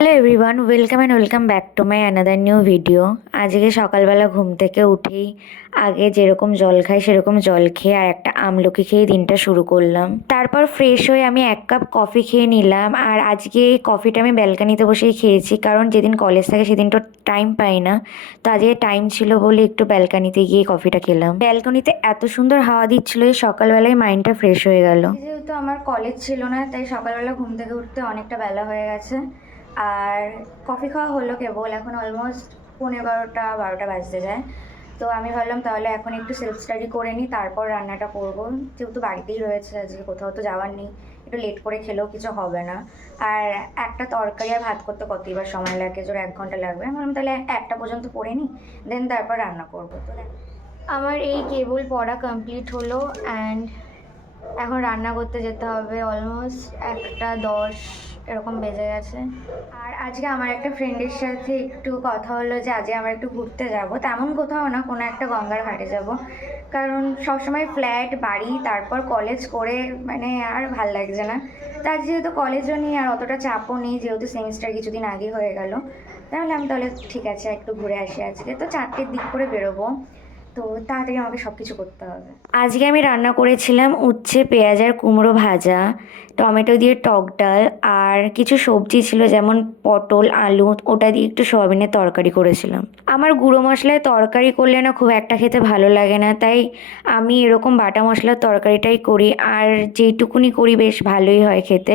Hello everyone, welcome back to my another new video. আজকে সকালবেলা ঘুম থেকে উঠেই আগে যেরকম জল খাই সেরকম জল খেয়ে আর একটা আমলকি খেয়ে দিনটা শুরু করলাম। তারপর ফ্রেশ হয়ে আমি 1 কাপ কফি খেয়ে নিলাম। আর আজকে কফিটা আমি ব্যালকানিতে বসেই খেয়েছি, কারণ যেদিন কলেজ থাকে সেদিন তো টাইম পাই না। তো আজকে টাইম ছিল বলে একটু ব্যালকানিতে গিয়ে কফিটা খেলাম। ব্যালকনিতে এত সুন্দর হাওয়া দিচ্ছিল যে সকালবেলায় মাইন্ডটা ফ্রেশ হয়ে গেল। যেহেতু আমার কলেজ ছিল না, তাই সকালবেলা ঘুম থেকে উঠতে অনেকটা বেলা হয়ে গেছে। আর কফি খাওয়া হলো কেবল, এখন অলমোস্ট 11:30-12টা বাজতে যায়। তো আমি ভাবলাম তাহলে এখন একটু সেলফ স্টাডি করে নিই, তারপর রান্নাটা করবো। যেহেতু বাড়িতেই রয়েছে, আজকে কোথাও তো যাওয়ার নেই, একটু লেট করে খেলেও কিছু হবে না। আর একটা তরকারি আর ভাত করতে কতবার সময় লাগে, জোর 1 ঘন্টা লাগবে। আমি ভাবলাম তাহলে 1টা পর্যন্ত পড়ে নিই, দেন তারপর রান্না করবো। তো আমার এই কেবল পড়া কমপ্লিট হলো, অ্যান্ড এখন রান্না করতে যেতে হবে। অলমোস্ট 1টা 10 এরকম বেজে গেছে। আর আজকে আমার একটা ফ্রেন্ডের সাথে একটু কথা হলো যে আজকে আমরা একটু ঘুরতে যাব, তেমন কোথাও না, কোনো একটা গঙ্গার ঘাটে যাব। কারণ সবসময় ফ্ল্যাট বাড়ি তারপর কলেজ করে মানে আর ভাল লাগছে না। তার যেহেতু কলেজও নেই আর অতটা চাপও নেই, যেহেতু সেমিস্টার কিছুদিন আগে হয়ে গেল, তাহলে আমি তাহলে ঠিক আছে একটু ঘুরে আসি। আজকে তো 4টের দিক করে বেরোবো, তো তাড়াতাড়ি আমাকে সব কিছু করতে হবে। আজকে আমি রান্না করেছিলাম উচ্ছে পেঁয়াজ আর কুমড়ো ভাজা, টমেটো দিয়ে টক ডাল, আর কিছু সবজি ছিল যেমন পটল আলু, ওটা দিয়ে একটু সয়াবিনের তরকারি করেছিলাম। আমার গুঁড়ো মশলায় তরকারি করলে না খুব একটা খেতে ভালো লাগে না, তাই আমি এরকম বাটা মশলার তরকারিটাই করি। আর যেইটুকুনি করি বেশ ভালোই হয় খেতে,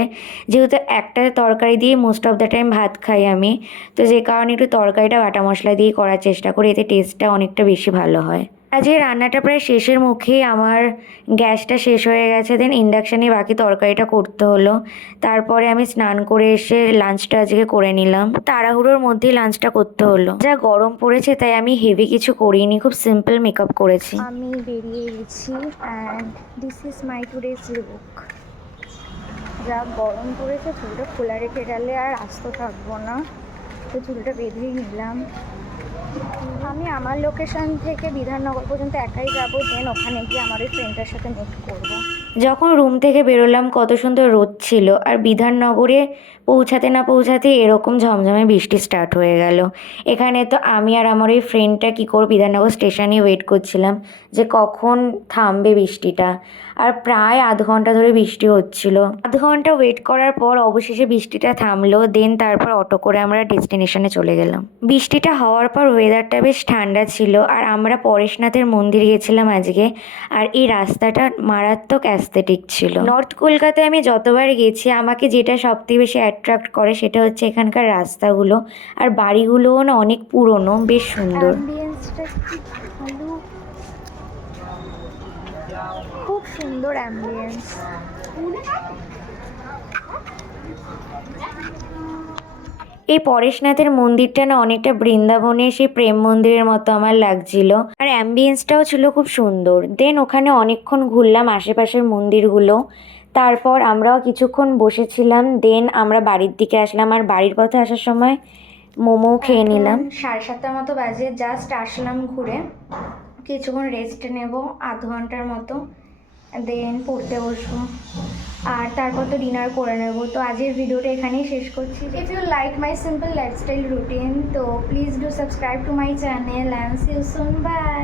যেহেতু একটা তরকারি দিয়ে মোস্ট অফ দ্য টাইম ভাত খাই আমি। তো যে কারণে একটু তরকারিটা বাটা মশলা দিয়ে করার চেষ্টা করি, এতে টেস্টটা অনেকটা বেশি ভালো হয়। আজকে রান্নাটা প্রায় শেষের মুখেই আমার গ্যাসটা শেষ হয়ে গেছে, দেন ইন্ডাকশানে বাকি তরকারিটা করতে হলো। তারপরে আমি স্নান করে এসে লাঞ্চটা আজকে করে নিলাম, তাড়াহুড়োর মধ্যেই লাঞ্চটা করতে হলো। যা গরম পড়েছে তাই আমি হেভি কিছু করিনি, খুব সিম্পল মেকআপ করেছি। আমি বেরিয়ে গেছি, and this is my today's look. যা গরম পড়েছে, চুলটা খোলা রেখে গেলে আর আস্ত থাকবো না, তো চুলটা বেঁধেই নিলাম। আমি আমার লোকেশন থেকে বিধাননগর পর্যন্ত একাই যাবো, দেন ওখানে গিয়ে আমার ওই ফ্রেন্ডটার সাথে মিট করবো। যখন রুম থেকে বেরোলাম কত সুন্দর রোদ ছিল, আর বিধাননগরে পৌঁছাতে না পৌঁছাতে এরকম ঝমঝমে বৃষ্টি স্টার্ট হয়ে গেল। এখানে তো আমি আর আমার ওই ফ্রেন্ডটা কী করে বিধাননগর স্টেশনে ওয়েট করছিলাম যে কখন থামবে বৃষ্টিটা। আর প্রায় আধ ঘন্টা ধরে বৃষ্টি হচ্ছিল। আধ ঘন্টা ওয়েট করার পর অবশেষে বৃষ্টিটা থামলো, দেন তারপর অটো করে আমরা ডেস্টিনেশনে চলে গেলাম। বৃষ্টিটা হওয়ার পর ওয়েদারটা বেশ ঠান্ডা ছিল, আর আমরা পরেশনাথের মন্দির গেছিলাম আজকে। আর এই রাস্তাটা মারাত্মক অ্যাস্থেটিক ছিল। নর্থ কলকাতায় আমি যতবার গেছি আমাকে যেটা সবথেকে বেশি অ্যাট্রাক্ট করে সেটা হচ্ছে এখানকার রাস্তাগুলো, আর বাড়িগুলোও না অনেক পুরনো, বেশ সুন্দর। খুব সুন্দর অ্যাম্বিয়েন্স। এই পরেশনাথের মন্দিরটা না অনেকটা বৃন্দাবনে সেই প্রেম মন্দিরের মতো আমার লাগছিল, আর অ্যাম্বিয়েন্সটাও ছিল খুব সুন্দর। দেন ওখানে অনেকক্ষণ ঘুরলাম আশেপাশের মন্দিরগুলো, তারপর আমরাও কিছুক্ষণ বসেছিলাম, দেন আমরা বাড়ির দিকে আসলাম। আর বাড়ির পথে আসার সময় মোমো খেয়ে নিলাম। 7:30টার মতো বাজে, জাস্ট আসলাম ঘুরে, কিছুক্ষণ রেস্ট নেব আধ ঘন্টার মতো, দেন পড়তে বসবো, আর তারপর তো ডিনার করে নেব। তো আজকের ভিডিওটা এখানেই শেষ করছি। If you like my simple lifestyle routine, তো please do subscribe to my channel and see you soon, by.